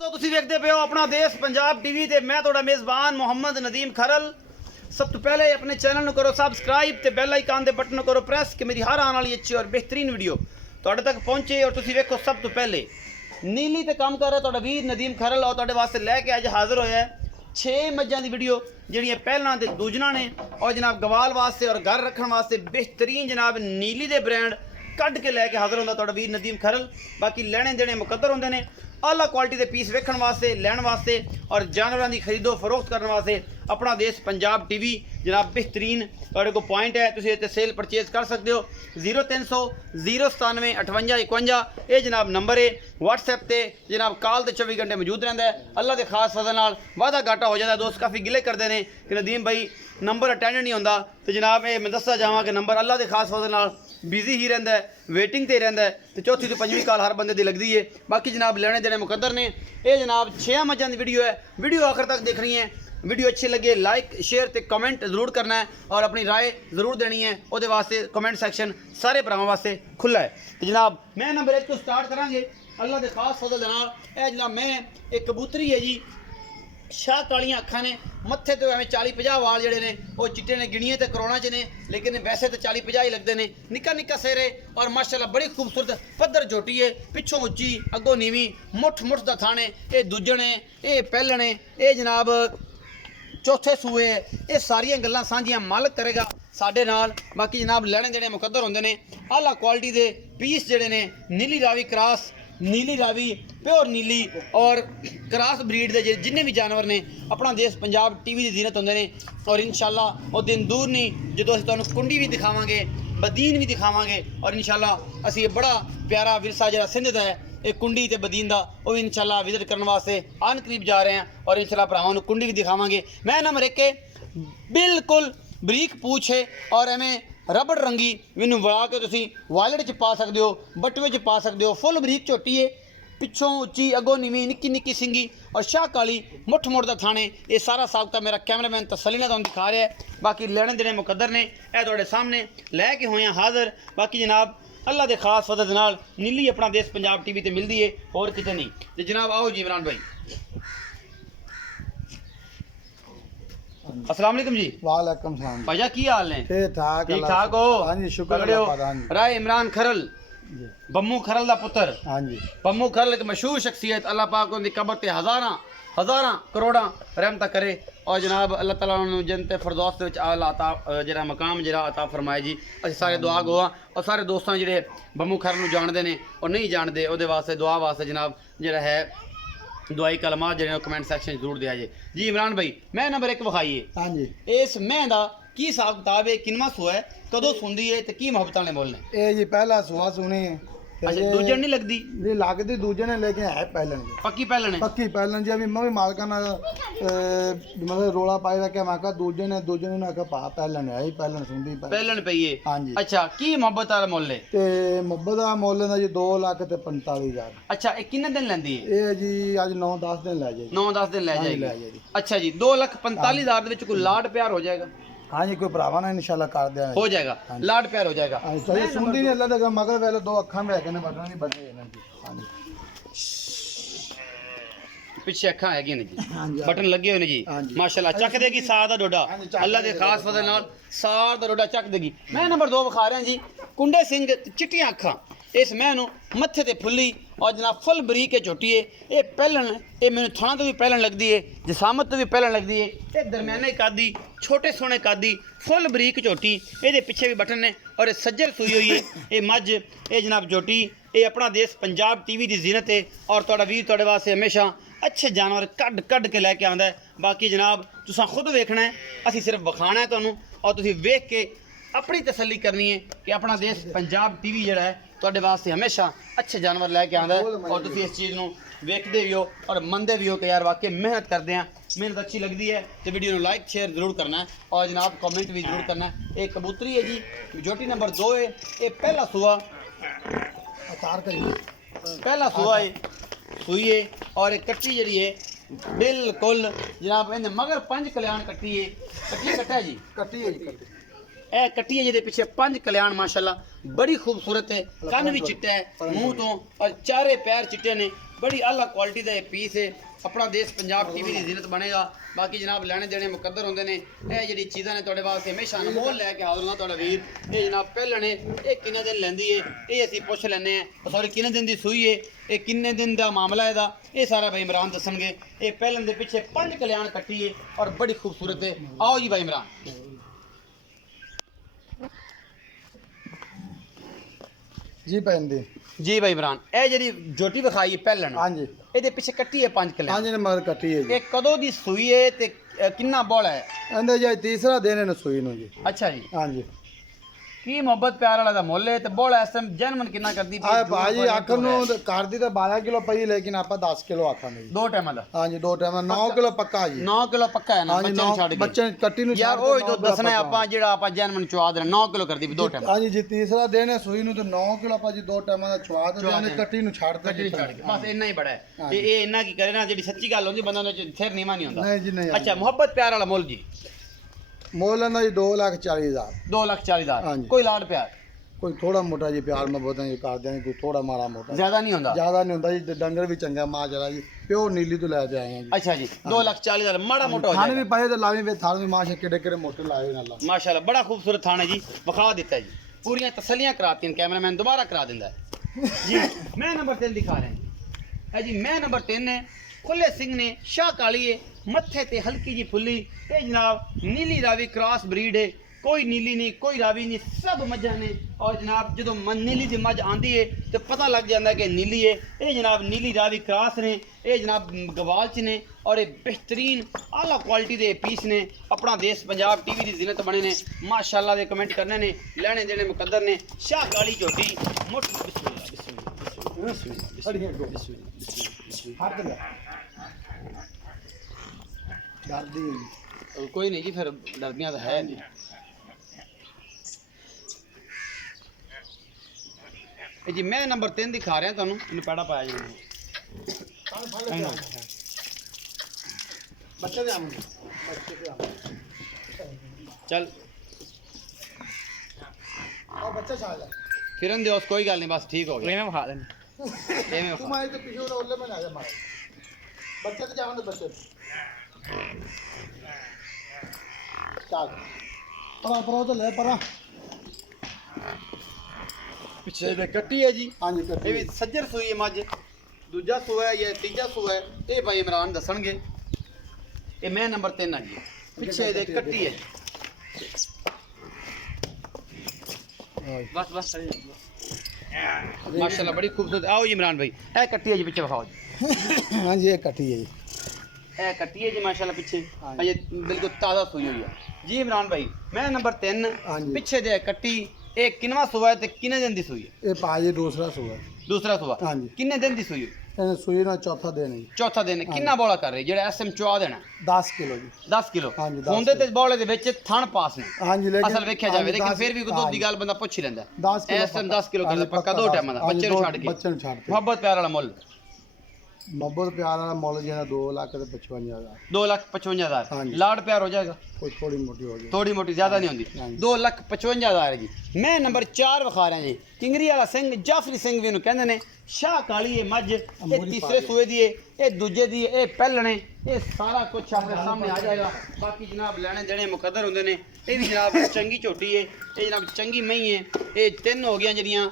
तो तुसी वेखदे पे हो अपना देश पंजाब टीवी ते मैं थोड़ा मेज़बान मोहम्मद नदीम खरल। सब तो पहले अपने चैनल को करो सबसक्राइब ते बेल आइकन दे बटन करो प्रेस कि मेरी हर आने वाली अच्छी और बेहतरीन वीडियो तुहाडे तक पहुंचे। और तुसी वेखो सब तो पहले नीली ते काम कर रहा तुहाडा वीर नदीम खरल और तुहाडे वास्ते लैके अज हाजिर होया 6 मज्जां दी वीडियो जिहड़ियां पहलां ते दूजना ने और जनाब गवाल वास्ते और घर रखने वास्ते बेहतरीन जनाब नीली दे ब्रांड कढ़ के लैके हाजिर होंदा तुहाडा वीर नदीम खरल। बाकी लेने देने मुकद्दर होंदे ने आला क्वालिटी के पीस वेखण वास्ते लैण वास्ते और जानवरों की खरीदो फरोख्त करने वास्ते अपना देश पंजाब टीवी जनाब बेहतरीन तुहाडे को पॉइंट है। तुसीं इत्थे सेल परचेज कर सकते हो 0300 097 58 51 ये जनाब नंबर है। व्हाट्सएप ते जनाब कॉल ते 24 घंटे मौजूद रहता है। अल्लाह के खास फजल नाल वादा घाटा हो जाता है। दोस्त काफ़ी गिले करते हैं कि नदीम भाई नंबर अटेंड नहीं होंदा तो जनाब ये मैं दस्सा जावां कि नंबर अल्लाह के खास फजल नाल बिजी ही रहता है, वेटिंग ते रहता है। तो चौथी तो पंजवीं कॉल हर बंदे की लगती है। बाकी जनाब लेने देने मुकद्दर ने। ये जनाब 6 मज्जां की वीडियो है, वीडियो आखिर तक देखनी है। वीडियो अच्छी लगे लाइक शेयर ते कमेंट जरूर करना है और अपनी राय जरूर देनी है। वो वास्ते कमेंट सैक्शन सारे भरावां वास्ते खुला है। तो जनाब मैं नंबर 1 तो स्टार्ट करांगे अल्लाह के खास फजल दे नाल। ए जनाब मैं एक कबूतरी है जी, शाह कालियां अखां ने, मत्थे तो एवं 40-50 वाल जड़े ने वो चिट्टे ने, गिणिए तो करोना च ने लेकिन वैसे तो 40-50 ही लगते हैं। निक्का निक्का सिर है और माशाल्लाह बड़ी खूबसूरत पद्धर झोटी है, पिछों उच्ची अगों नीवी, मुठ मुठ दा थाने। ये दूजण है, ये पैलण है, ये जनाब चौथे सूए है। ये सारियां गल्लां सांझियां मालक करेगा साडे नाल। बाकी जनाब लेने देने मुकद्दर होंदे ने। आला क्वालिटी दे पीस जड़े ने नीली रावी क्रॉस, नीली रावी प्योर नीली और क्रॉस ब्रीड के जिन्ने भी जानवर ने अपना देश पंजाब टीवी की जीनत होंदे ने। और इंशाल्लाह वो दिन दूर नहीं जो असीं तुहानूं कुंडी भी दिखावांगे, बदीन भी दिखावांगे और इंशाल्लाह असीं बड़ा प्यारा विरसा जिहड़ा सिंध दा है एक कुंडी ते बदीन दा वो भी इंशाल्लाह विजिट करने वास्ते आन करीब जा रहे हैं और इंशाल्लाह भरावां नूं कुंडी भी दिखावांगे। मैं नंबर 1 बिल्कुल बरीक पूछ है और एवें रबड़ रंगी मैनू वड़ा के तुसीं वायलट च पा सकते हो, बटवे च पा सकते हो। फुल बरीक झोटी है, पिछों उच्ची अगों नीवी, निक्की निक्की सिंगी और शाह काली मुठ मुठ दा थाने। ये सारा साबता मेरा कैमरामैन तसल्ली नाल तुहानूं दिखा रहा है। बाकी लेने देने मुकद्दर ने यह तुहाडे सामने लैके होए हाज़र। बाकी जनाब अल्लाह के खास फजल दे नाल नीली अपना देश पंजाब टीवी ते मिलती है और किते नहीं। तो जनाब आओ जी इमरान भाई। अस्सलाम वालेकुम जी। वालेकुम सलाम भाईजा की हाल है? ठीक ठाक ठीक ठाक हो? हाँ जी शुक्र तगड़े हो? अल्लाह का। राय इमरान खरल बम्मू खरल दा पुत्र। हाँ जी बम्मू खरल एक मशहूर शख्सियत, अल्लाह पाक उनकी कब्र ते हज़ारां करोड़ां रहमत करे और जनाब अल्लाह ताला उन्होंने जन्नत फिरदौस दे विच आला अता जरा मकाम जरा अता फरमाए जी। असीं सारे दुआ गो और सारे दोस्तां जिहड़े बम्मू खरल नूं जानदे ने और नहीं जानदे उहदे वास्ते दुआ वास्ते जनाब जिहड़ा है दुआई कलमात जिहड़े कमेंट सैक्शन जरूर दिया जे जी। इमरान भाई मैं नंबर 1 विखाइए हाँ जी इस मैं दा की हिसाब किताब है, किनवा सुआ है, कदों सुंदी है ते की मोहब्बत ने बोलने? ये जी पहला सुहा सुनी अच्छा दूजन नहीं लगदी? जी लगती दूजे ने लेकिन है पहलन जी पक्की पहलन है? पक्की पहलन जी। अभी मैं भी मालका ना मतलब रोला पाई रखे मैं कहा दूजे ने ना कहा पा पहलन है ही पहलन सुनदी पहलन पई है। हाँ जी अच्छा की मोहब्बत वाला मुੱਲ है? ते मुहब्बत का मुੱਲ ना जी 2,45,000। अच्छा ये कितने दिन लेंदी है? ये जी अज 9-10 दिन लै जाएगी। 9-10 दिन ले हाँ जी, जाएगी। ले जाएगी। अच्छा जी 2,45,000 ਦੇ ਵਿੱਚ कोई लाड प्यार हो जाएगा? हाँ जी कोई भरावा ना इंशाल्लाह कर दिया हो जाएगा, लाड प्यार हो जाएगा। चाहिए सुनती नहीं अल्लाह तक मगर पहले 2 अखा में है बटन नहीं बने जी। हाँ जी पिछे अखा हैगी ने जी, हाँ जी बटन लगे हुए ने जी हाँ जी। माशाल्लाह। चक देगी साह दा डोडा हाँ जी, चक अल्लाह के देगी, खास फजल नाल साह दा डोडा चक देगी। मैं नंबर 2 विखा रहा जी कुंडे सिंह चिट्टियां अखा। इस मैनू मत्थे ते फुल्ली और जनाब फुल बरीक है झोटी है। ये पहलन ये मैंने थणा तो भी पहलन लगती है, जसामत तो भी पहलन लगती है। ये दरम्याने कादी छोटे सोने कादी फुल बरीक झोटी, ये पिछे भी बटन ने और ये सज्जर सुई हुई है। ये मझ ये जनाब झोटी ये अपना देश पंजाब टीवी की जीनत है और तुहाडा वीर तुहाडे वास्ते हमेशा अच्छे जानवर कढ़ के लैके आंदा है। बाकी जनाब तुसां खुद वेखना है, असीं सिर्फ विखाना है तुहानूं और तुसीं वेख के अपनी तसल्ली करनी है कि अपना देश पंजाब टीवी जिहड़ा है तुहाडे वास्ते हमेशा अच्छे जानवर लैके आंदा है। और तुसीं इस चीज़ नूं वेखदे भी हो और मनदे भी हो कि यार वाकई मेहनत करते हैं, मेहनत अच्छी लगती है तो वीडियो नूं लाइक शेयर जरूर करना है और जनाब कमेंट भी जरूर करना है। एक कबूतरी है जी, जोटी नंबर 2 है। ये पहला सुआ अतार करिए पहला सुआ है सुई है और एक कट्टी जी है बिल्कुल जनाब इन्हें मगर 5 कल्याण कट्टी है। कट्टी कट्टा है जी, कट्टी है जी कट्टी। ए कट्टी है जिहदे पिछे 5 कल्याण माशाल्लाह बड़ी खूबसूरत है, कन भी चिट्टा है मुंह तो और चारे पैर चिट्टे ने, बड़ी आला क्वालिटी का पीस है अपना देश पंजाब टीवी की जिनत बनेगा बाकी जनाब लेने देने मुकद्दर होंगे ने यह जी चीज़ा ने तुहाडे वास्ते हमेशा अनमोल लैके हाजिर होना तुहाडा वीर ये जनाब पहले ने ये किन्ने दिन लैंदी है ये असीं पुछ लैने हैं सॉरी किन्ने दिन की सूई है ये किन्ने दिन का मामला है ये सारा भाई इमरान दसणगे ये पहले दे पिछे 5 कल्याण कट्टी है और बड़ी खूबसूरत है आओ जी भाई इमरान जी भैन दी जी भाई इमरान ਇਹ ਜਿਹੜੀ ਜੋਟੀ ਵਿਖਾਈ ਪਹਿਲਣ ਹਾਂਜੀ ਇਹਦੇ ਪਿੱਛੇ ਕੱਟੀ ਹੈ 5 ਕਿਲੇ ਹਾਂਜੀ ਨੇ ਮਗਰ ਕੱਟੀ ਹੈ ਜੀ ਇਹ ਕਦੋਂ ਦੀ ਸੂਈ ਹੈ ਤੇ ਕਿੰਨਾ ਬੋਲ ਹੈ ਇਹਦਾ ਜੀ ਤੀਸਰਾ ਦਿਨ ਹੈ ਸੂਈ ਨੂੰ ਜੀ ਅੱਛਾ ਜੀ ਹਾਂਜੀ ਕੀ ਮੁਹੱਬਤ ਪਿਆਰ ਵਾਲਾ ਦਾ ਮੁੱਲ ਹੈ ਤੇ ਬੋਲ ਇਸ ਟਾਈਮ ਜਨਮਨ ਕਿੰਨਾ ਕਰਦੀ ਆ ਭਾਜੀ ਆਖਰ ਨੂੰ ਕਰਦੀ ਤਾਂ 12 ਕਿਲੋ ਪਈ ਲੇਕਿਨ ਆਪਾਂ 10 ਕਿਲੋ ਆਖਾਂਗੇ ਜੀ ਦੋ ਟਾਈਮਾਂ ਦਾ ਹਾਂਜੀ ਦੋ ਟਾਈਮ 9 ਕਿਲੋ ਪੱਕਾ ਜੀ 9 ਕਿਲੋ ਪੱਕਾ ਹੈ ਨਾ ਹਾਂਜੀ ਬੱਚੇ ਨੂੰ ਛੱਡ ਕੇ ਬੱਚੇ ਕੱਟੀ ਨੂੰ ਯਾਰ ਉਹ ਜੋ ਦੱਸਣਾ ਆਪਾਂ ਜਿਹੜਾ ਆਪਾਂ ਜਨਮਨ ਚਵਾ ਦੇਣਾ 9 ਕਿਲੋ ਕਰਦੀ ਵੀ ਦੋ ਟਾਈਮ ਹਾਂਜੀ ਜੀ ਤੀਸਰਾ ਦਿਨ ਹੈ ਸੂਈ ਨੂੰ ਤੇ 9 ਕਿਲੋ ਆਪਾਂ ਜੀ ਦੋ ਟਾਈਮਾਂ ਦਾ ਚਵਾ ਦਿੰਦੇ ਨੇ ਕੱਟੀ ਨੂੰ ਛੱਡ ਕੱਟੀ ਦੇ ਨੂੰ ਛੱਡ ਕੇ ਬਸ ਇੰਨਾ ਹੀ ਬੜਾ ਹੈ ਤੇ ਇਹ ਇੰਨਾ ਕੀ ਕਰੇ ਨਾ ਜਿਹੜੀ ਸੱਚੀ ਗੱਲ ਹੁੰਦੀ ਬੰਦਾ ਨੂੰ ਫਿਰ ਨੀਵਾ ਨਹੀਂ ਹੁੰਦਾ ਨਹੀਂ ਜੀ ਨਹੀਂ ਅੱਛਾ ਮੁਹੱਬਤ ਪਿਆਰ ਵਾਲਾ ਮੁੱਲ ਜੀ ਮੁੱਲ ਇਹਦਾ ਜੀ 2,40,000 2,40,000 ਹਾਂਜੀ। ਕੋਈ ਲਾਡ ਪਿਆਰ ਕੋਈ ਥੋੜਾ ਮੋਟਾ ਜੀ ਪਿਆਰ ਮੈਂ ਬਹੁਤਾਂ ਜੀ ਕਰਦੇ ਨੇ ਕੋਈ ਥੋੜਾ ਮਾੜਾ ਮੋਟਾ ਜ਼ਿਆਦਾ ਨਹੀਂ ਹੁੰਦਾ ਜ਼ਿਆਦਾ ਨਹੀਂ ਹੁੰਦਾ ਜੀ ਡੰਗਰ ਵੀ ਚੰਗਾ ਮਾਂ ਜਰਾ ਜੀ ਪਿਓ ਨੀਲੀ ਤੋਂ ਲੈ ਕੇ ਆਏ ਆ ਜੀ ਅੱਛਾ ਜੀ 2,40,000 ਮਾੜਾ ਮੋਟਾ ਹੋ ਥਣ ਜਾਏਗਾ ਵੀ ਪਾਏ ਤੇ ਲਾਵੇਂ ਵੇ ਥਣ ਵੀ ਮਾਸ਼ਾ ਕਿੱਡੇ ਕਿੱਡੇ ਮੋਟੇ ਲਾਏ ਨਾਲ माशाल्लाह बड़ा खूबसूरत थाना जी विखा देता है जी पूरी तसलियां कराती हैं कैमरामैन दोबारा करा देता है जी मैं नंबर 3 दिखा रहे हैं है जी मैं नंबर 3 ने खुले सिंह ने शाह काली है मत्थे ते हल्की जी फुल्ली ये जनाब नीली रावी क्रॉस ब्रीड है कोई नीली नहीं कोई रावी नहीं सब मझां ने और जनाब जो नीली दी मझ आंदी है तो पता लग जाता है कि नीली है ये जनाब नीली रावी क्रॉस ने ये जनाब गवाल च ने और ये बेहतरीन आला क्वालिटी के पीस ने अपना देश पंजाब टीवी की जिनत बने ने माशाल्लाह दे कमेंट करने ने लेने देने मुकद्दर ने शाह काली झोटी मोटी ਡਰਦੀ कोई नहीं जी फिर डरदियां तो है नहीं ਇਹ ਜੀ ਮੈਂ ਨੰਬਰ 3 ਦਿਖਾ ਰਿਹਾ ਤੁਹਾਨੂੰ ਇਹਨੂੰ ਪੈੜਾ ਪਾਇਆ ਜੀ ਬੱਚੇ ਦੇ ਆਮੂ ਬੱਚੇ ਦੇ ਆਮੂ ਚੱਲ ਆ ਬੱਚਾ ਛਾ ਜਾ ਫਿਰਨ ਦਿਓ ਕੋਈ ਗੱਲ ਨਹੀਂ ਬਸ ਠੀਕ ਹੋ ਗਿਆ ਐਵੇਂ ਵਿਖਾ ਦੇਣ ਐਵੇਂ ਤੂੰ ਮਾਈ ਤੇ ਪਿਛੇ ਉਹਦਾ ਉੱਲੇ ਮੈਂ ਆ ਜਾ ਮਾਰ ਬੱਚੇ ਤੇ ਜਾਵਣ ਦੇ ਬੱਚੇ ਚੱਲ ਪਰਾਂ ਤੋਂ ਲੈ ਪਰਾਂ ਪਿੱਛੇ ਦੇ ਕੱਟੀ ਹੈ ਜੀ ਹਾਂਜੀ ਇਹ ਕੱਟੀ ਵੀ ਸੱਜਰ ਸੂਈ ਹੈ ਮੱਝ ਦੂਜਾ ਸੂਆ ਹੈ ਜਾਂ ਤੀਜਾ ਸੂਆ ਹੈ ਇਹ ਭਾਈ ਇਮਰਾਨ ਦੱਸਣਗੇ ਇਹ ਮੈਂ ਨੰਬਰ 3 ਆ ਜੀ ਪਿੱਛੇ ਦੇ ਕੱਟੀ ਹੈ ਬਸ ਬਸ ਮਾਸ਼ਾਅੱਲਾ ਬੜੀ ਖੂਬਸੂਰਤ ਆਓ ਜੀ ਇਮਰਾਨ ਭਾਈ ਇਹ ਕੱਟੀ ਹੈ ਜੀ ਪਿੱਛੇ ਵਿਖਾਓ ਜੀ ਹਾਂਜੀ ਇਹ ਕੱਟੀ ਹੈ ਜੀ ਇਹ ਕੱਟੀ ਹੈ ਜੀ ਮਾਸ਼ਾਅੱਲਾ ਪਿੱਛੇ ਅਜੇ ਬਿਲਕੁਲ ਤਾਜ਼ਾ ਸੂਈ ਹੋਈ ਹੈ ਜੀ ਇਮਰਾਨ ਭਾਈ ਮੈਂ ਨੰਬਰ 3 ਹਾਂਜੀ। ਪਿੱਛੇ ਦੇ ਕੱਟੀ ਇਹ ਕਿੰਨਵਾਂ ਸੂਆ ਹੈ ਤੇ ਕਿੰਨੇ ਦਿਨ ਦੀ ਸੂਈ ਹੈ ਇਹ ਭਾਜੀ ਦੂਸਰਾ ਸੂਆ ਦੂਸਰਾ ਸੂਆ ਹਾਂਜੀ। ਕਿੰਨੇ ਦਿਨ ਦੀ ਸੂਈ ਹੈ ਇਹਨੇ ਸੂਈ ਨਾਲ ਚੌਥਾ ਦਿਨ ਹੈ ਜੀ ਚੌਥਾ ਦਿਨ ਕਿੰਨਾ ਬੋਲਾ ਕਰ ਰਹੀ ਜਿਹੜਾ ਐਸਐਮ ਚੁਆ ਦੇਣਾ 10 ਕਿਲੋ ਜੀ 10 ਕਿਲੋ ਹਾਂਜੀ, 10 ਹੁੰਦੇ ਤੇ ਬੋਲੇ ਦੇ ਵਿੱਚ ਥਣ ਪਾਸ ਨੇ ਹਾਂਜੀ ਲੇਕਿਨ ਅਸਲ ਵੇਖਿਆ ਜਾਵੇ ਲੇਕਿਨ ਫਿਰ ਵੀ ਦੁੱਧ ਦੀ ਗੱਲ ਬੰਦਾ ਪੁੱਛ ਹੀ ਲੈਂਦਾ 10 ਕਿਲੋ ਐਸਐਮ 10 ਕਿਲੋ ਕਰਦਾ ਪੱਕਾ ਦੋ ਟਾਈਮਾਂ ਦਾ ਬੱਚੇ ਨੂੰ ਛੱਡ ਕੇ ਬੱਚੇ ਨੂੰ ਛੱਡ ਕੇ ਮੁਹੱਬਤ ਪਿਆਰ ਵਾਲਾ ਮੁੱਲ ਮੁਹੱਬਤ ਪਿਆਰ ਵਾਲਾ ਮੁੱਲ ਜਿਹੜਾ 2,55,000 2,55,000 ਹਾਂਜੀ। ਲਾਡ ਪਿਆਰ ਹੋ ਜਾਏਗਾ ਕੋਈ ਥੋੜੀ ਮੋਟੀ ਹੋ ਗਈ ਥੋੜੀ ਮੋਟੀ ਜ਼ਿਆਦਾ ਨਹੀਂ ਹੁੰਦੀ ਹਾਂਜੀ। 2,55,000 ਜੀ ਮੈਂ ਨੰਬਰ 4 ਵਿਖਾ ਰਿਹਾ ਜੀ ਕਿੰਗਰੀ ਵਾਲਾ ਸਿੰਘ ਜਾਫਰੀ ਸਿੰਘ ਵੀ ਇਹਨੂੰ ਕਹਿੰਦੇ ਨੇ ਸ਼ਾਹ ਕਾਲੀ ਇਹ ਮੱਝ ਇਹ ਮੂਰੀ ਤੀਸਰੇ ਪਾ ਸੂਏ ਦੀ ਹੈ ਇਹ ਦੂਜੇ ਦੀ ਹੈ ਇਹ ਪਹਿਲਣੇ ਇਹ ਸਾਰਾ ਕੁਝ ਆਪਣੇ ਸਾਹਮਣੇ ਆ ਜਾਏਗਾ ਬਾਕੀ ਜਨਾਬ ਲੈਣੇ ਦੇਣੇ ਮੁਕੱਦਰ ਹੁੰਦੇ ਨੇ ਇਹ ਵੀ ਜਨਾਬ ਚੰਗੀ ਝੋਟੀ ਹੈ ਇਹ ਜਨਾਬ ਚੰਗੀ ਮਹੀਂ ਹੈ ਇਹ ਤਿੰਨ ਹੋ ਗਈਆਂ ਜਿਹੜੀਆਂ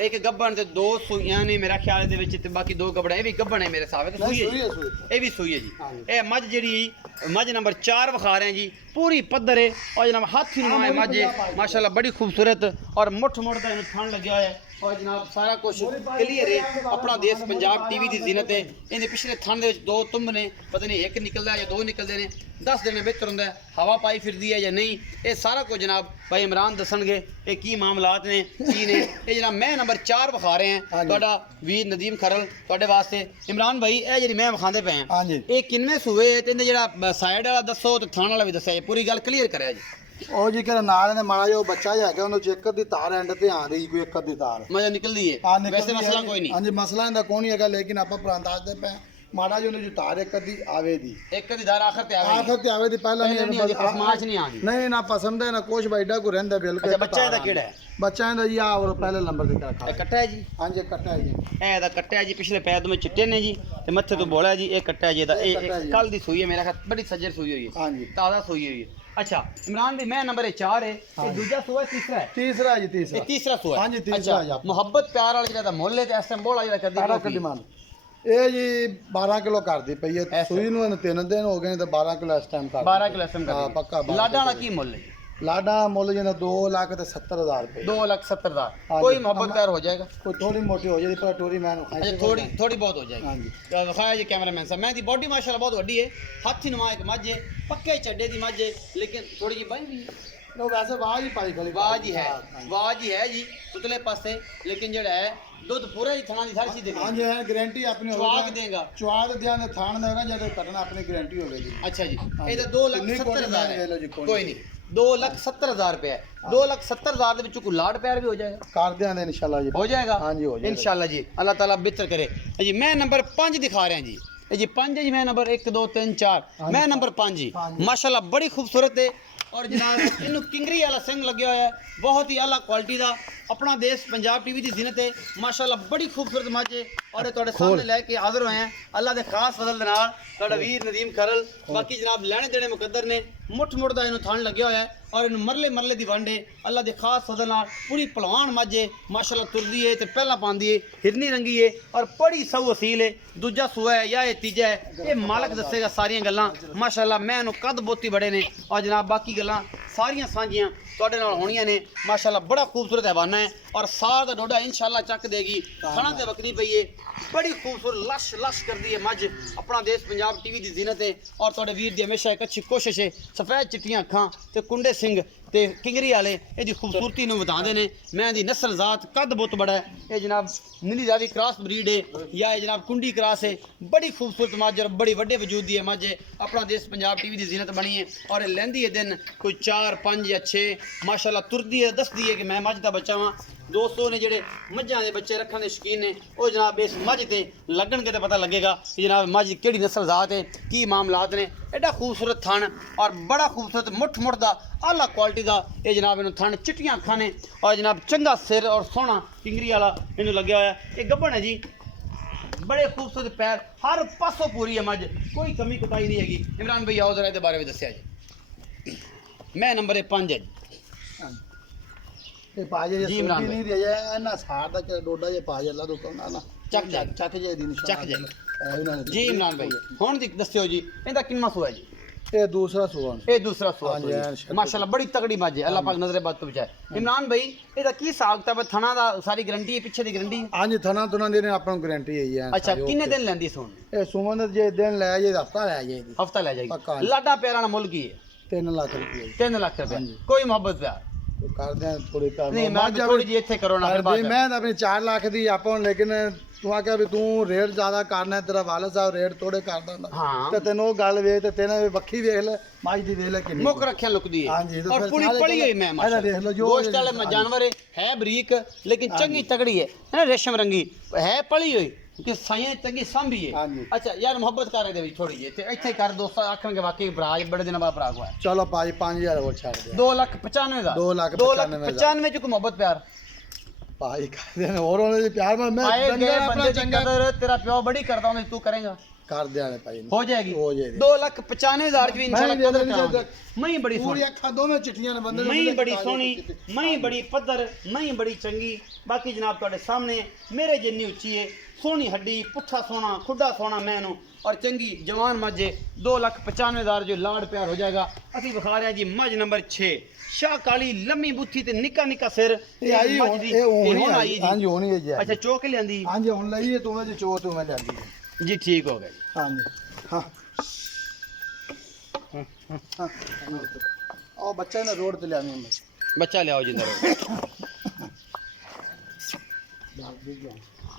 ਇੱਕ ਗੱਭਣ ਤੇ ਦੋ ਸੂਈਆਂ ਨੇ ਮੇਰਾ ਖਿਆਲ ਦੇ ਵਿੱਚ ਤੇ ਬਾਕੀ ਦੋ ਗੱਭਣਾ ਇਹ ਵੀ ਗੱਭਣ ਹੈ ਮੇਰੇ ਹਿਸਾਬ ਨਾਲ ਸੂਈ ਹੈ ਜੀ। ਇਹ ਵੀ ਸੂਈ ਹੈ ਜੀ ਹਾਂਜੀ। ਇਹ ਮੱਝ ਜਿਹੜੀ ਮੱਝ ਨੰਬਰ 4 ਵਿਖਾ ਰਹੇ ਜੀ ਪੂਰੀ ਪੱਧਰ ਹੈ और जनाब हाथी नुमा है मझ माशाल्लाह बड़ी खूबसूरत और मुठ मुठ का इन्हें थन लगे हुआ है और जनाब सारा कुछ क्लियर है अपना देश पंजाब टीवी की जीनत है इन्हें पिछले थन दे दो तुंब ने पता नहीं एक निकलता है या दो निकलते हैं 10 दिन बेहतर होंगे हवा पाई फिरती है या नहीं ये सारा कुछ जनाब भाई इमरान दसणगे ये की मामलात ने की ने ये जनाब मैं नंबर 4 विखा रहे हैं तुहाडा वीर नदीम खरल तुहाडे वास्ते इमरान भाई ये जी मैं विखांदे पे हैं ਹਾਂਜੀ ये किन्ने सूए ते इहदा जेहड़ा साइड वाला दसो ते थान वाला भी दस्सो ये पूरी गल क्लियर करें जी ਉਹ ਜੀ ਕਿਹੜਾ ਨਾਲ ਨੇ ਮਾੜਾ ਜਿਹਾ ਬੱਚਾ ਜਿਹਾ ਹੈਗਾ ਉਹਨੂੰ ਚੈੱਕ ਦੀ ਤਾਰ ਐਂਡ ਤੇ ਆ ਰਹੀ ਕੋਈ ਇੱਕ ਅੱਧੀ ਤਾਰ मजा निकलदी है ਹਾਂ, ਨਿਕਲਦੀ वैसे मसला ਹੈ। कोई नहीं ਹਾਂਜੀ ਮਸਲਾ ਇਹਦਾ ਕੋਈ ਨਹੀਂ ਹੈਗਾ ਲੇਕਿਨ ਆਪਾਂ ਪ੍ਰਾਂਤਾਜ ਦੇ ਪਏ ਮਾੜਾ ਜੀ ਉਹਨੇ ਜੁਤਾਰ ਇੱਕ ਅੱਧੀ ਆਵੇ ਦੀ ਇੱਕ ਦੀ ਦਾਰ ਆਖਰ ਤੇ ਆਵੇਗੀ ਆਖਰ ਤੇ ਆਵੇ ਦੀ ਪਹਿਲਾਂ ਨਹੀਂ ਆਉਂਦੀ ਪਸਮਾਸ਼ ਨਹੀਂ ਆਉਂਦੀ ਨਹੀਂ ਨਾ ਪਸੰਦ ਹੈ ਨਾ ਕੁਛ ਬਾਈਡਾ ਕੋ ਰਹਿੰਦਾ ਬਿਲਕੁਲ ਅੱਛਾ ਬੱਚਾ ਇਹਦਾ ਕਿਹੜਾ ਹੈ ਬੱਚਾ ਇਹਦਾ ਜੀ ਆ ਔਰ ਪਹਿਲੇ ਨੰਬਰ ਤੇ ਰੱਖਾ ਇਹ ਕੱਟਾ ਹੈ ਜੀ ਹਾਂਜੀ ਕੱਟਾ ਹੈ ਜੀ ਇਹ ਇਹਦਾ ਕੱਟਾ ਹੈ ਜੀ ਪਿਛਲੇ ਪੈਰ ਤੋਂ ਚਿੱਟੇ ਨੇ ਜੀ ਤੇ ਮੱਥੇ ਤੋਂ ਬੋਲਾ ਜੀ ਇਹ ਕੱਟਾ ਜੀ ਇਹਦਾ ਇਹ ਕੱਲ ਦੀ ਸੂਈ ਹੈ ਮੇਰਾ ਖਿਆਲ ਬੜੀ ਸੱਜਰ ਸੂਈ ਹੋਈ ਹੈ ਹਾਂਜੀ ਤਾਜ਼ਾ ਸੂਈ ਹੋਈ ਹੈ अच्छा इमरान भाई मैं नंबर 4 है ये दूसरा सुआ तीसरा है ਤੀਸਰਾ ਜੀ ये ਤੀਸਰਾ तीसरा सुआ है ਹਾਂਜੀ ਤੀਸਰਾ ਜੀ ਆਪਣਾ। मोहब्बत प्यार वाला जेड़ा मोल है ते इस टाइम बोला जेड़ा कर ਸਾਰਾ दी ਕੱਢੀ ਮਾਨ ਇਹ ਜੀ 12 ਕਿਲੋ ਕਰਦੀ ਪਈ ਹੈ ਐਸਾ। ਸੂਈ ਨੂੰ ਇਹਨੂੰ 3 ਦਿਨ ਹੋ ਗਏ ਨੇ ਤੇ 12 ਕਿਲੋ ਇਸ ਟਾਈਮ ਕਰ 12 किलो एसएम ਹਾਂ, कर ਪੱਕਾ 12 लाडा वाला की मोल है ਲਾਡਾ ਮੁੱਲ ਜਿਹਦਾ 2,70,000 ਰੁਪਏ 2,70,000 हाँ कोई जी। मोहब्बत प्यार हो जाएगा ਕੋਈ ਥੋੜੀ ਮੋਟੀ ਹੋ ਜਾਂਦੀ ਪਰ ਟੋਰੀ ਮੈਂ अच्छा थोड़ी थोड़ी बहुत हो जाएगी ਹਾਂਜੀ दिखाया जी कैमरामैन साहब मैं दी बॉडी माशाल्लाह बहुत वड्डी है हाथी नुमा एक मज है पक्के चड्डे दी मज है लेकिन थोड़ी जी बाई भी है ਲੋ ਵੈਸੇ ਆਵਾਜ਼ ਹੀ ਪਾਈ ਖਲੀ आवाज ही है आवाज ही है जी उतले पासे लेकिन जेड़ा है दूध पूरा ही थाना दी सारी चीज देगा ਹਾਂਜੀ ਇਹ ਗਾਰੰਟੀ ਆਪਣੀ चवाक देगा ਚਵਾਦ ਦਿਆਂ ਦੇ ਥਾਣ ਦੇਗਾ ਜਦੋਂ ਕੱਟਣਾ ਆਪਣੀ ਗਾਰੰਟੀ ਹੋਵੇਗੀ अच्छा जी हाँ ये जी। तो 2,70,000 उन्नी कोड़ी है मैंने ले लो जी, कोड़ी। कोई नहीं 2,70,000 रुपया है 2,70,000 ਦੇ ਵਿੱਚ ਕੋਈ ਲਾਡ ਪਿਆਰ ਵੀ ਹੋ ਜਾਏਗਾ ਕਰ ਦਿਆਂਗੇ ਇਨਸ਼ਾਅੱਲਾ ਜੀ ਹੋ ਜਾਏਗਾ हाँ जी, हो जाएगा। इंशाल्लाह जी अल्लाह ताला बेहतर करे जी मैं नंबर 5 दिखा रहा जी ये जी 5 है जी मैं नंबर 1 2 3 4 हाँ मैं जी। नंबर 5 जी हाँ जी। माशाल्लाह बड़ी खूबसूरत है और जनाब इन्हों किंगरी वाला सिंग लगे हुआ है बहुत ही आला क्वालिटी का अपना देश पंजाब टीवी की जिनत है माशाल्लाह बड़ी खूबसूरत मज है और ये तुहाडे सामने लेके हाजिर होए हैं अल्लाह के खास फजल दे नाल तुहाडा वीर नदीम खरल बाकी जनाब लेने देने मुकद्दर ने मुठ मुठ दा इन्हों थान लगे होया है और इन मरले मरले दी वंड है अल्लाह के खास फजल नाल पूरी पहलवान मज है माशाल्लाह तुरदी है ते पहला पांदी है हिरनी रंगी है और बड़ी सऊ असील है दूजा सूआ है या ये तीजा है ये मालक दसेगा सारियां गल्लां माशाल्लाह मैं इन्हों कद बोती बड़े ने और जनाब बाकी गल्लां सारियां सांझियां ਤੁਹਾਡੇ ਨਾਲ ਹੋਣੀਆਂ ਨੇ ਮਾਸ਼ਾਅੱਲਾ ਬੜਾ ਖੂਬਸੂਰਤ ਹੈਵਾਨਾ ਹੈ ਔਰ ਸਾਰ ਦਾ ਡੋਡਾ ਇਨਸ਼ਾਅੱਲਾ ਚੱਕ ਦੇਗੀ ਖਾਣਾ ਤੇ ਵਕਨੀ ਪਈ ਏ ਬੜੀ ਖੂਬਸੂਰਤ ਲਸ਼ ਲਸ਼ ਕਰਦੀ ਹੈ ਮੱਝ ਆਪਣਾ ਦੇਸ਼ ਪੰਜਾਬ ਟੀਵੀ ਦੀ ਜ਼ਿਨਤ ਹੈ ਔਰ ਤੁਹਾਡੇ ਵੀਰ ਦੀ ਹਮੇਸ਼ਾ ਇੱਕ ਅੱਛੀ ਕੋਸ਼ਿਸ਼ ਹੈ ਸਫੈਦ ਚਿੱਟੀਆਂ ਅੱਖਾਂ ਤੇ ਕੁੰਡੇ ਸਿੰਘ ਤੇ ਕਿੰਗਰੀ ਵਾਲੇ ਇਹਦੀ ਖੂਬਸੂਰਤੀ ਨੂੰ ਵਧਾਉਂਦੇ ਨੇ ਮੈਂ ਦੀ ਨਸਲ ਜ਼ਾਤ ਕੱਦ ਬਹੁਤ ਬੜਾ ਹੈ ਇਹ ਜਨਾਬ ਨੀਲੀ ਰਾਵੀ ਕ੍ਰਾਸ ਬਰੀਡ ਹੈ ਜਾਂ ਇਹ ਜਨਾਬ ਕੁੰਡੀ ਕ੍ਰਾਸ ਹੈ ਬੜੀ ਖੂਬਸੂਰਤ ਮੱਝ ਔਰ ਬੜੀ ਵੱਡੇ ਵਜੂਦ ਦੀ ਹੈ ਮੱਝ ਹੈ ਆਪਣਾ ਦੇਸ਼ ਪੰਜਾਬ ਟੀਵੀ ਦੀ ਜ਼ਿਨਤ ਬਣੀ ਹੈ ਔਰ ਇਹ ਲੈਂਦੀ ਹੈ ਦਿਨ ਕੋਈ 4 5 ਜਾਂ 6 ਮਾਸ਼ਾਅੱਲਾ ਤੁਰਦੀ ਹੈ ਦੱਸਦੀ ਹੈ ਕਿ ਮੈਂ ਮੱਝ ਦਾ ਬੱਚਾ ਵਾਂ ਦੋਸਤੋ ਨੇ ਜਿਹੜੇ ਮੱਝਾਂ ਦੇ ਬੱਚੇ ਰੱਖਣ ਦੇ ਸ਼ੌਕੀਨ ਨੇ ਉਹ ਜਨਾਬ ਇਸ ਮੱਝ ਤੇ ਲੱਗਣਗੇ ਤਾਂ ਪਤਾ ਲੱਗੇਗਾ ਕਿ ਜਨਾਬ ਮੱਝ ਕਿਹੜੀ ਨਸਲ ਜ਼ਾਤ ਹੈ ਕੀ ਮਾਮਲਾਤ ਨੇ ਐਡਾ ਖੂਬਸੂਰਤ ਥਣ ਔਰ ਬੜਾ ਖੂਬਸੂਰਤ ਮੁੱਠ ਮੁੱਠ ਦਾ ਆਲਾ ਕੁਆਲਿਟੀ ਦਾ ਇਹ ਜਨਾਬ ਇਹਨੂੰ ਥਣ ਚਿੱਟੀਆਂ ਅੱਖਾਂ ਨੇ ਔਰ ਜਨਾਬ ਚੰਗਾ ਸਿਰ ਔਰ ਸੋਹਣਾ ਕਿੰਗਰੀ ਵਾਲਾ ਇਹਨੂੰ ਲੱਗਿਆ ਹੋਇਆ ਇਹ ਗੱਭਣ ਹੈ ਜੀ बड़े खूबसूरत पैर हर पासों पूरी है मझ कोई कमी कुताई नहीं हैगी इमरान भाई आओ जरा इहदे बारे में दस्या जी मैं नंबर 5 है जी ਇਹ ਪਾਜੇ जी, ਜੀ इमरान ਨਹੀਂ ਰਹੀ ਹੈ ਇਹਨਾਂ ਸਾਰ ਦਾ ਕਿ ਡੋਡਾ ਜੇ ਪਾਜੇ ਅੱਲਾ ਤੋਂ ਕਹਿੰਦਾ ਨਾ ਚੱਕ ਜਾਏ। ਚੱਕ ਜੇ ਦੀ ਨਿਸ਼ਾਨ ਚੱਕ ਜਾਏ। ਇਹਨਾਂ ਨੇ जी इमरान भाई हुण दी दस्यो जी इहदा किन्ना सूआ है जी ਇਹ ਦੂਸਰਾ ਸੁਵਨ ये दूसरा सूआ हाँ जी, हाँ जी। माशाल्लाह बड़ी तगड़ी मझ है अल्लाह पाक नजरे बद तो बचाए इमरान भाई इहदा की हिसाब किताब है थना दा सारी गारंटी है पीछे दी गारंटी है ਹਾਂਜੀ ਥਣਾ ਤੁਨਾਂ ਦੀ ਨੇ ਆਪਾਂ ਨੂੰ ਗਾਰੰਟੀ ਹੈ ਜੀ अच्छा किन्ने दिन लेंदी सुन ਇਹ ਸੁਮਨ ਜੇ ਦਿਨ ਲੈ ਜੇ ਹਫਤਾ ਲੈ ਜੇ हफ्ता ले पक्का। जाएगी लाडा प्यारा ना मुल की है 3 ਲੱਖ ਰੁਪਏ 3 लाख रुपया हाँ जी। कोई मोहब्बत प्यार ਕਰਦੇ ਆ ਥੋੜੀ ਪਿਆਰ नहीं मैं थोड़ी जी इत्थे करो ना फिर बात ਮੈਂ ਤਾਂ ਆਪਣੀ 4 ਲੱਖ ਦੀ ਆਪਾਂ ਨੂੰ ਲੇਕਿਨ ਤੂੰ ਆਖਿਆ ਵੀ ਤੂੰ ਰੇਟ ਜ਼ਿਆਦਾ ਕਰਨਾ ਹੈ, ਤੇਰਾ ਵਾਲਦ ਸਾਹਿਬ ਰੇਟ ਥੋੜੇ ਕਰ ਦਿੰਦਾ हाँ ਤੇ ਤੈਨੂੰ ਉਹ ਗੱਲ ਵੇਖ ਤੇ ਤੈਨੂੰ ਵੀ ਵੱਖੀ ਵੇਖ ਲੈ ਮੱਝ ਦੀ ਵੇਖ ਲੈ ਕਿੰਨੀ मुख रखिया लुकदी हाँ है जी, तो और फिर पूरी सारे पड़ी हुई मैं ऐसा देख लो, जो गोश्त वाले हाँ जी। जानवर है बरीक लेकिन हाँ चंगी जी। तगड़ी है ना रेशम रंगी है पड़ी हुई कि साइयां चंगी सांभी हाँ है जी। अच्छा यार मोहब्बत कर दे थोड़ी जी ते इत्थे कर दोस्त आखन के वाकई भरा बड़े दिन बाद भरा हुआ है ਚਲੋ ਭਾਜੀ 5000 ਹੋਰ ਛੱਡ ਦੇ 2,95,000 दो लाख 2,95,000 ਚ ਕੋਈ ਮੁਹੱਬਤ ਪਿਆਰ ਭਾਜੀ ਕਰਦੇ ਨੇ ਹੋਰ ਉਹਨਾਂ ਦੇ ਪਿਆਰ ਮੈਂ ਆਏ ਡੰਗਰ ਗਏ ਆਪਣਾ ਬੰਦੇ ਦੀ ਚੰਗਾ ਕਦਰ ਤੇਰਾ ਪਿਓ ਬੜੀ ਕਰਦਾ ਉਹਨੇ ਤੂੰ ਕਰੇਗਾ ਕਰ ਦਿਆਂਗੇ ਭਾਜੀ ਹੋ ਜਾਏਗੀ ਹੋ ਜਾਏਗੀ 2,95,000 ਚ ਵੀ ਇਨਸ਼ਾਅੱਲਾ ਮੈਂ ਕਦਰ ਨਹੀਂ ਕਰਾਂਗੇ ਮੈਂ ਬੜੀ ਪੂਰੀ ਸੋਹਣੀ ਅੱਖਾਂ ਦੋਵੇਂ ਚਿੱਟੀਆਂ ਨੇ ਬੰਦੇ ਮਈ ਬੜੀ ਸੋਹਣੀ ਮਈ ਬੜੀ ਪੱਧਰ ਮਈ ਬੜੀ ਚੰਗੀ ਬਾਕੀ ਜਨਾਬ ਤੁਹਾਡੇ ਸਾਹਮਣੇ ਮੇਰੇ ਜਿੰਨੀ ਉੱਚੀ ਹੈ ਸੋਹਣੀ ਹੱਡੀ ਪੁੱਠਾ ਸੋਹਣਾ ਖੁੱਡਾ ਸੋਹਣਾ ਮੈਂ ਇਹਨੂੰ और चंगी जवान मझ 2,95,000 जो लाड़ प्यार हो जाएगा असी विखा रहे हैं जी मझ नंबर 6 शाह काली लम्मी बुत्थी ते निक्का निक्का सिर ਇਹ ਆਈ मझ ਹੁਣ दी- ਇਹ ਇਹ ਹੁਣ ਹੁਣ ਆਈ आई ਹਾਂਜੀ जी ਹੋਣੀ ਹੈ ਜੀ अच्छा चो के लियांदी ਹਾਂਜੀ ਹੁਣ ਲਈ ਤੂੰ ਜੇ ਚੋ ਤੂੰ ਮੈਂ ਲਿਆਂਦੀ जी ठीक हो गया ਹਾਂਜੀ ਹਾਂ ਉਹ ਬੱਚਾ ਨੇ ਰੋਡ ਤੇ ਲਿਆਵੇਂ बच्चा ले आओ जी इधर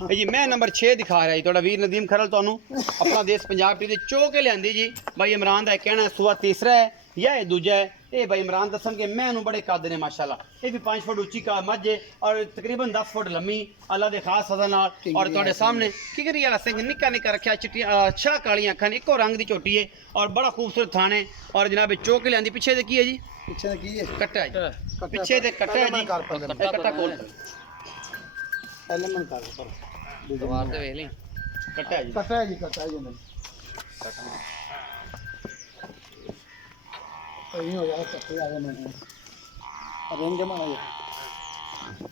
ਇਹ ਜੀ ਮੈਂ ਨੰਬਰ 6 ਦਿਖਾ ਰਿਹਾ ਜੀ ਤੁਹਾਡਾ ਵੀਰ ਨਦੀਮ ਖਰਲ ਤੁਹਾਨੂੰ ਆਪਣਾ ਦੇਸ਼ ਪੰਜਾਬ ਟੀਵੀ ਦੇ ਚੋ ਕੇ ਲਿਆਂਦੀ ਜੀ ਬਾਈ ਇਮਰਾਨ ਦਾ ਕਹਿਣਾ ਸੂਆ ਤੀਸਰਾ ਹੈ ਜਾਂ ਇਹ ਦੂਜਾ ਹੈ ਇਹ ਬਾਈ ਇਮਰਾਨ ਦੱਸਣਗੇ ਮੈਂ ਨੂੰ ਬੜੇ ਕੱਦ ਨੇ ਮਾਸ਼ਾਅੱਲਾ ਇਹ ਵੀ 5 ਫੁੱਟ ਉੱਚੀ ਕਾ ਮੱਝ ਹੈ ਔਰ ਤਕਰੀਬਨ 10 ਫੁੱਟ ਲੰਮੀ ਅੱਲਾ ਦੇ ਖਾਸ ਸਦਾ ਨਾਲ ਔਰ ਤੁਹਾਡੇ ਸਾਹਮਣੇ ਕਿਗਰੀ ਵਾਲਾ ਸਿੰਘ ਨਿੱਕਾ ਨਿੱਕਾ ਰੱਖਿਆ ਚਿੱਟੀ ਸ਼ਾਹ ਕਾਲੀਆਂ ਅੱਖਾਂ ਇੱਕੋ ਰੰਗ ਦੀ ਝੋਟੀ ਹੈ ਔਰ ਬੜਾ ਖੂਬਸੂਰਤ ਥਾਣ ਹੈ ਔਰ ਜਨਾਬ ਚੋ ਕੇ ਲਿਆਂਦੀ ਪਿੱਛੇ ਦੇ ਕੀ ਹੈ ਜੀ ਪਿੱਛੇ ਕੀ ਹੈ ਕੱਟਾ ਜੀ ਪਿੱਛੇ ਦੇ ਕੱਟਾ ਹੈ ਜੀ ਇਹ ਕੱਟਾ ਕੋਲ ਪਹਿਲੇ ਮਨ ਕਰ ਪਰ ਦੁਬਾਰ ਤੇ ਵੇਖ ਲਈ ਕੱਟਾ ਹੈ ਜੀ ਕੱਟਾ ਹੈ ਜੀ ਕੱਟਾ ਹੈ ਜੀ ਨਹੀਂ ਇਹ ਹੋ ਗਿਆ ਕੱਟੇ ਆ ਗਏ ਮੈਨੂੰ ਅਰੇਂਜ ਜਮਾ ਹੋ ਗਿਆ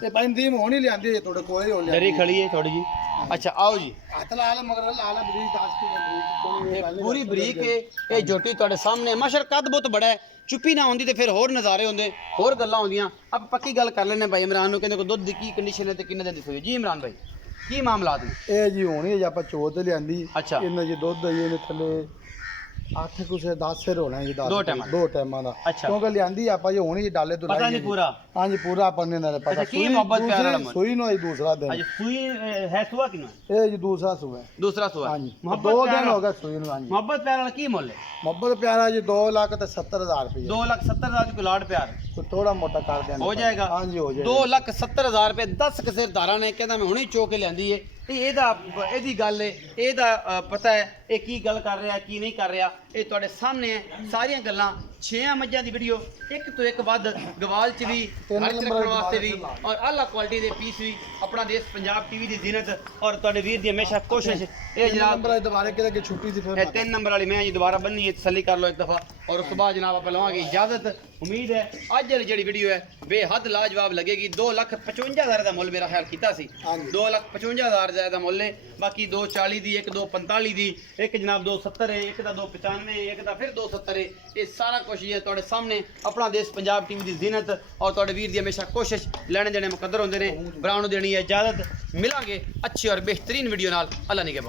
ਤੇ ਬੰਦੀ ਮੋਣੀ ਲਿਆਂਦੀ ਤੁਹਾਡੇ ਕੋਲੇ ਹੀ ਹੋ ਲਿਆ ਡਰੀ ਖੜੀ ਹੈ ਥੋੜੀ ਜੀ ਅੱਛਾ ਆਓ ਜੀ ਹੱਥ ਲਾ ਲੈ ਮਗਰ ਲਾ ਲੈ ਬਰੀਕ 10 ਕਿਲੋ ਪੂਰੀ ਬਰੀਕ ਹੈ ਇਹ ਜੋਟੀ ਤੁਹਾਡੇ ਸਾਹਮਣੇ ਮਾਸ਼ਰ ਕੱਦ ਬਹੁਤ ਬੜਾ ਹੈ ਚੁੱਪੀ ਨਾ ਹੁੰਦੀ ਤੇ ਫਿਰ ਹੋਰ ਨਜ਼ਾਰੇ ਹੁੰਦੇ ਹੋਰ ਗੱਲਾਂ ਹੁੰਦੀਆਂ ਆਪਾਂ ਪੱਕੀ ਗੱਲ ਕਰ ਲੈਣੇ ਭਾਈ ਇਮਰਾਨ ਨੂੰ ਕਹਿੰਦੇ ਕੋ ਦੁੱਧ ਦੀ ਕੀ ਕੰਡੀਸ਼ਨ ਹੈ ਤੇ ਕਿੰਨੇ ਦਿਨ ਦੀ ਸੂਈ ਜੀ ਇਮਰਾਨ ਭਾਈ ਕੀ ਮਾਮਲਾਤ ਨੇ ਇਹ ਜੀ ਹੋਣੀ ਜੇ ਆਪਾਂ ਚੋਤ ਲਿਆਂਦੀ ਅੱਛਾ ਇਹਨਾਂ ਜੀ ਦੁੱਧ ਆਈ ਇਹਨੇ ਥੱਲੇ 8 ਕੁਛ 10 ਸਿਰ ਹੋਣਾ ਜੀ 10 ਦੋ ਟਾਈਮਾਂ ਦਾ ਅੱਛਾ। ਕਿਉਂਕਿ ਲਿਆਂਦੀ ਆਪਾਂ ਜੀ ਹੋਣੀ ਜੀ ਡਾਲੇ ਤੋਂ ਪਤਾ ਨਹੀਂ ਪੂਰਾ ਹਾਂਜੀ ਪੂਰਾ ਆਪਾਂ ਨੇ ਨਾਲ ਪਤਾ ਅੱਛਾ, ਕੀ ਮੁਹੱਬਤ ਪਿਆਰ ਵਾਲਾ ਮਨ? ਸੂਈ ਨੂੰ ਇਹ ਦੂਸਰਾ ਦਿਨ ਅੱਜ ਸੂਈ ਹੈ ਸੂਆ ਕਿੰਨਾ ਇਹ ਜੀ ਦੂਸਰਾ ਸੂਆ ਹੈ। ਦੂਸਰਾ ਸੂਆ ਹਾਂਜੀ ਮੁਹੱਬਤ 2 ਪਿਆਰ ਦਿਨ ਹੋ ਵਾਲਾ ਗਏ ਸੂਈ ਨੂੰ ਹਾਂਜੀ ਮੁਹੱਬਤ ਪਿਆਰ ਵਾਲਾ ਕੀ ਮੁੱਲ ਹੈ ਮੁਹੱਬਤ ਪਿਆਰਾ ਜੀ 2,70,000 ਰੁਪਏ 2,70,000 ਦੀ ਕੁਲਾੜ ਪਿਆਰ ਕੋਈ ਥੋੜਾ ਮੋਟਾ ਕਰ ਦਿਆਂਗੇ ਹੋ ਜਾਏਗਾ ਹਾਂਜੀ ਹੋ ਜਾਏਗਾ 2,70,000 ਰੁਪਏ 10 ਕਿਸੇ ਧਾਰਾਂ ਨੇ ਕਹਿੰਦਾ ਮੈਂ ਹੁਣੇ ਚੋ ਕੇ ਲਿਆਂਦੀ ਏ ਤੇ ਇਹਦੀ ਗੱਲ ਏ ਇਹਦਾ ਪਤਾ ਹੈ ਇਹ ਕੀ ਗੱਲ ਕਰ ਰਿਹਾ ਕੀ ਨਹੀਂ ਕਰ ਰਿਹਾ ਇਹ ਤੁਹਾਡੇ ਸਾਹਮਣੇ ਹੈ ਸਾਰੀਆਂ ਗੱਲਾਂ 6 ਮੱਝਾਂ ਦੀ ਵੀਡੀਓ ਇੱਕ ਤੋਂ ਇੱਕ ਵੱਧ ਗਵਾਲ ਚ ਵੀ ਤਿੰਨ ਹਰ ਨੰਬਰ ਰੱਖਣ ਵਾਸਤੇ ਵੀ ਦੀ ਔਰ ਆਲਾ ਕੁਆਲਿਟੀ ਦੇ ਪੀਸ ਵੀ ਆਪਣਾ ਦੇਸ਼ ਪੰਜਾਬ ਟੀਵੀ ਦੀ ਜ਼ਿਨਤ ਔਰ ਤੁਹਾਡੇ ਵੀਰ ਦੀ ਹਮੇਸ਼ਾ ਕੋਸ਼ਿਸ਼ ਇਹ ਜਨਾਬ ਨੰਬਰ ਦੁਬਾਰੇ ਕਿਤੇ ਕਿ ਛੁੱਟੀ ਸੀ ਫਿਰ ਇਹ 3 ਨੰਬਰ ਵਾਲੀ ਮੈਂ ਜੀ ਦੁਬਾਰਾ ਬੰਨੀ ਹੈ ਤਸੱਲੀ ਕਰ ਲਓ ਇੱਕ ਦਫਾ ਔਰ ਉਸ ਤੋਂ ਬਾਅਦ ਜਨਾਬ ਆਪਾਂ ਲਵਾਂਗੇ ਇਜਾਜ਼ਤ ਉਮੀਦ ਹੈ ਅੱਜ ਵਾਲੀ ਜਿਹੜੀ ਵੀਡੀਓ ਹੈ ਬੇਹੱਦ ਲਾਜਵਾਬ ਲੱਗੇਗੀ 2,55,000 ਦਾ ਮੁੱਲ ਮੇਰਾ ਖਿਆਲ ਕੀਤਾ ਸੀ ਹਾਂਜੀ। 2,55,000 ਦਾ ਮੁੱਲ ਹੈ ਬਾਕੀ 2,40 ਦੀ ਇੱਕ 2,45 ਦੀ ਇੱਕ ਜਨਾਬ 2,70 ਹੈ ਇੱਕ ਦਾ 2,95 ਇੱਕ ਦਾ ਫਿਰ 2,70 ਹੈ ਇਹ ਸਾਰਾ ਕੁਝ ਹੀ ਹੈ ਤੁਹਾਡੇ ਸਾਹਮਣੇ ਆਪਣਾ ਦੇਸ਼ ਪੰਜਾਬ ਟੀਵੀ ਦੀ ਜ਼ਿਨਤ ਔਰ ਤੁਹਾਡੇ ਵੀਰ ਦੀ ਹਮੇਸ਼ਾ ਕੋਸ਼ਿਸ਼ ਲੈਣੇ ਦੇਣੇ ਮੁਕੱਦਰ ਹੁੰਦੇ ਨੇ ਭਰਾ ਨੂੰ ਦੇਣੀ ਹੈ ਇਜਾਜ਼ਤ ਮਿਲਾਂਗੇ ਅੱਛੀ ਔਰ ਬਿਹਤਰੀਨ ਵੀਡੀਓ ਨਾਲ ਅੱਲਾ ਨਿਗਹਿਬਾਨ